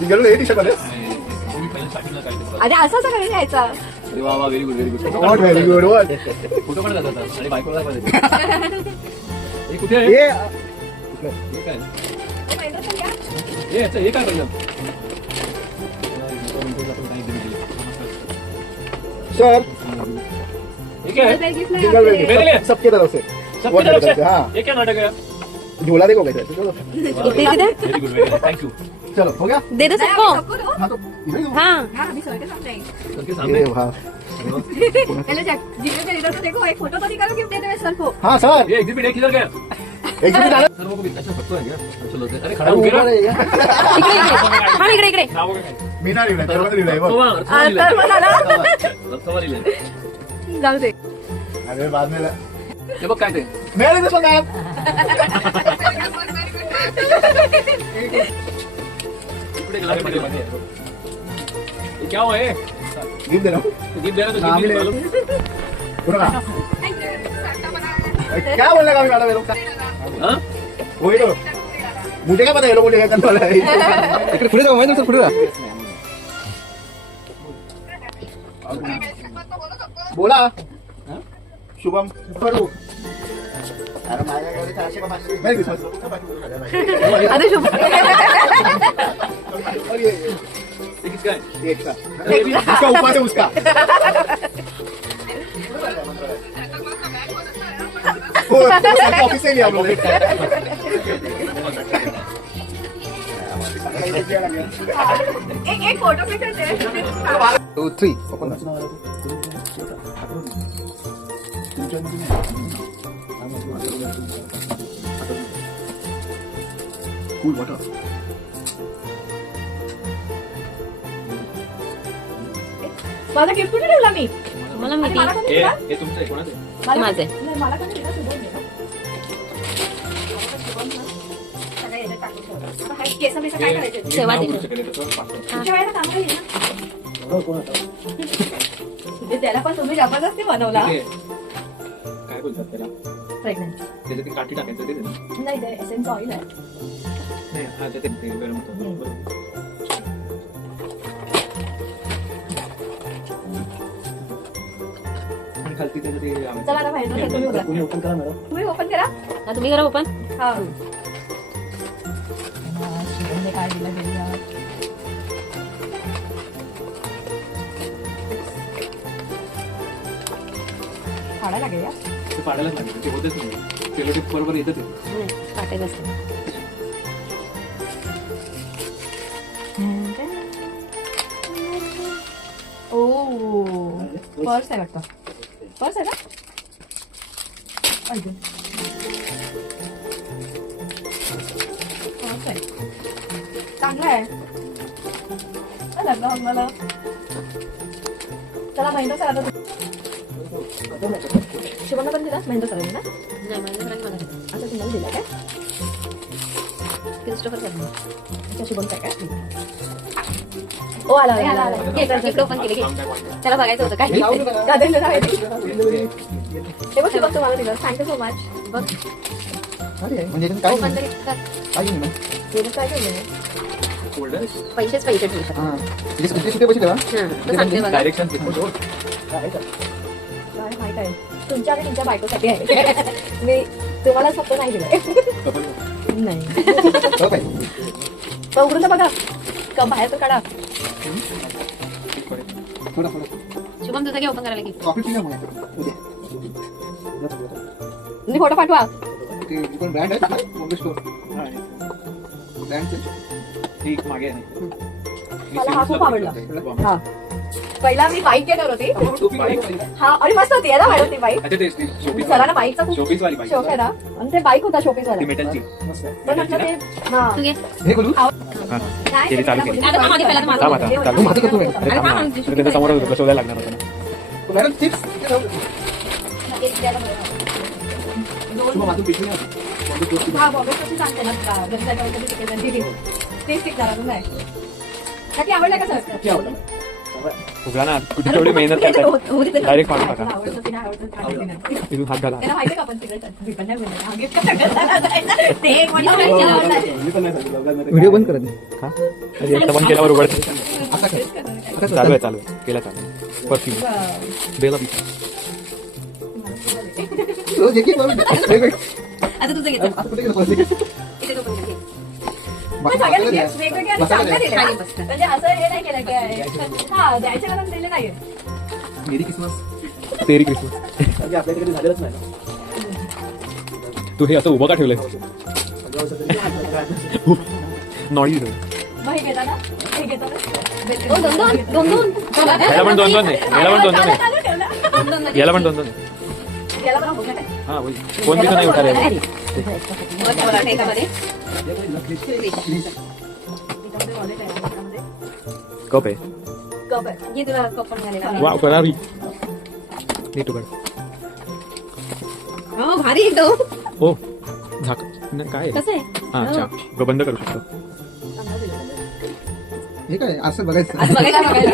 निघालो हे टी-शर्ट मध्ये. अरे असं सगळं घ्यायचा. अरे वा वा, very good very good. What very good what. Photo पण जातात आणि बायकोला पाहिजे. हे कुठे आहे? हे हे काय? हे याचं हे काय पाहिजे? सर हे काय आहे? जिंगल बेल मेरे लिए? सबके तरफ से. सबकी तरफ से? हाँ ये क्या नाटक है? झोला देखो कैसे. चलो very good very good, thank you. चलो हो गया. दे दो सबको. हाँ तो इधर ही दो. हाँ सबके सामने. ये वाह. हेलो जैक, जिंगल बेल इधर तो देखो, एक फोटो तो निकालो गिफ्ट देते हुए सर को. हाँ सर ये एग्जिबिट है किधर गया? एग्जिबिट आना. सर्व को भी अच्छा फटतो है क्या? चलो अरे खड़ा हो गया. ऊपर है क्या? हा इकडे इकडे. नाव काय? मी नाही लिहिलंय, तेव्हा लिहिलंय बघ. तर मला ना रत्तवारी लिहिलंय. जाऊ दे. अरे बाद में हे बघ काय ते. मेरे दिसो मॅम. इकडे गेला मध्ये मध्ये. ये क्या हुआ है? गिफ्ट दे रहा हूँ. गिफ्ट दे रहा तो नाम गिफ्ट ले दे लो. रहा. क्या बोलने का मैडम ये लोग. हां? वही तो मुझे क्या पता ये लोग बोलेगा करने वाला है. इकडे पुढे जाऊ माहिती पुढे जा. बोला शुभम करू. अरे माझ्याकडे 400 का 500 नाही दिसत. अरे शुभ. और ये किसका है? ये इसका. जिसका ऊपर है उसका. वो सर ऑफिस से लिया हम लोग. एक फोटो क्लिक करते. 2 3 ओपन. Cool water. माझा गिफ्ट कुठे ठेवला मी. मला माहिती हे तुमचं आहे कोणाचं आहे? माझे मला कसं दिलं शुभम दिलं. सगळं याच्यात टाकून ठेवलं. आता हा केस बिस काय करायचे. हे सेवा नाव दिलं. करू शकेल त्याचं पाठवा. तुमच्या वेळेला चांगलं येईल ना. म्हणजे त्याला पण तुम्ही जबरदस्ती बनवला. ठीक आहे. काय बोलतात त्याला? प्रेग्नंट त्याच्यात ते काठी टाकायचं ते देतात. नाही ते एसेन्स ऑइल आहे. नाही हा त्याच्यात ते गरम होतं. आणि खालती त्याचं ते चला आता बाहेर जाऊ. तुम्ही उघडा. तुम्ही ओपन करा मॅडम. तुम्ही ओपन करा. हा, तुम्ही करा ओपन. हा शिवमने काय दिलं गेलं. काढायला लागेल या. ते पाडायलाच लागेल. ते होतच नाही. सेलोटेप बरोबर येतं ते. काटे असते. ओ पर्स आहे वाटतं. पर्स आहे का. अजून पर्स आहे. चांगला आहे. लागलं मला. चला महेंद्र सर आता शुभमला पण दिला. महेंद्र सरांनी ना. नाही माझ्या घरात मला दिलं. आता तुम्हाला दिला काय. क्रिस्टोफर करणार. अच्छा शुभमचा काय. ओ आला आला आला. इकडे ओपन केले की त्याला बघायचं होतं काय. हे बघ शुभम तुम्हाला दिलं. Thank you so much. बघ अरे म्हणजे याच्यात काय ओपन नाही. तरी कर. काय नाही ना. तुझं काय केलं. फोल्डर पैसेच पैसे ठेवू शकतो. हां इथे सुटे पैसे ठेवा. हा सांगते बघा. Direction photo. काय का. काय माहित आहे. तुमच्या आणि तुमच्या बायकोसाठी आहे. मी तुम्हाला फक्त नाही दिलंय. नाही हो काय. तर उघडून तर बघा. का बाहेर तर काढा. थोडा शुभम तुझं घे ओपन करायला की. कॉफी पिऊया मग उद्या. तुम्ही फोटो पाठवा. ते पण ब्रँड आहे ना बॉम्बे स्टोर. ब्रँडचे. ठीक मागे आहे. मला हा खूप आवडला. हा पहिला मी बाईक घेणार होती. हा आणि मस्त होती ना मॅडम ती बाईक. अच्छा ते शोपीस सरांना बाईकचा खूप शोपीस वाली बाईक. शौक आहे ना. आणि ते बाईक होता शोपीस वाला. ती मेटलची. पण म्हटलं ते हा तू घे. हे बोलू. नाही ते चालू केली. आता थांब आधी पहिला माझं. थांब आता. तू माझं करतो. अरे थांब ना. त्याच्या समोर शोधायला लागणार होतं ना. Madam chips. एक द्यायला बरं. तुम्हाला माझं पिशवी नाही. बॉम्बे स्टोरची. हा बॉम्बे कशी सांगते ना वेबसाईटवर कधी शिकेल ती स्टिक झाला नाही. नक्की आवडला का सर. किती आवडलं. फुगला ना कुठे एवढी मेहनत करतात डायरेक्ट फाडून टाका आवडतं की नाही आवडतं सांगितलं नाही. इथून हात घाला त्याला माहिती का आपण तिकडे विकत नाही मिळणार. हा gift का सगळं जायचं? ते एक म्हणलं माहिती आहे आवडणार. व्हिडिओ बंद करत नाही हा अरे एकदा बंद केल्यावर उघडते चालू आहे केला चालू परफ्यूम बेला बी रोज एक एक करून वेगवेगळं. आता तुझं घेतो आता कुठे गेलं पहिले? इथे तो पण घे. पण सगळ्यांनी gift वेगवेगळे आणि चांगले दिले ना. खाली बसतात. म्हणजे असं हे नाही केलं की हा द्यायच्या कारण दिले नाहीये. मेरी क्रिसमस. तेरी क्रिसमस म्हणजे आपल्याकडे कधी झालेलंच नाही तू हे असं उभं का ठेवलंय नॉडी मग हे घेताना हे घेताना दोन दोन दोन दोन दोन याला पण दोन दोन नाही याला पण दोन दोन नाही चालू ठेवलं. याला पण दोन दोन नाही याला पण बघा काय. हा वही कोण बी तो नाही उठा रे एकामध्ये त्याच्यामध्ये wallet आहे. त्याच्यामध्ये कप आहे cup आहे. ये तुला कप पण झालेला आहे. वा करारी नीट उघड हो भारी एकदम ओ झाक न, काय आहे? कसं आहे हा अच्छा बंद करू शकतो हे काय असं बघायचं असं बघायला बघायला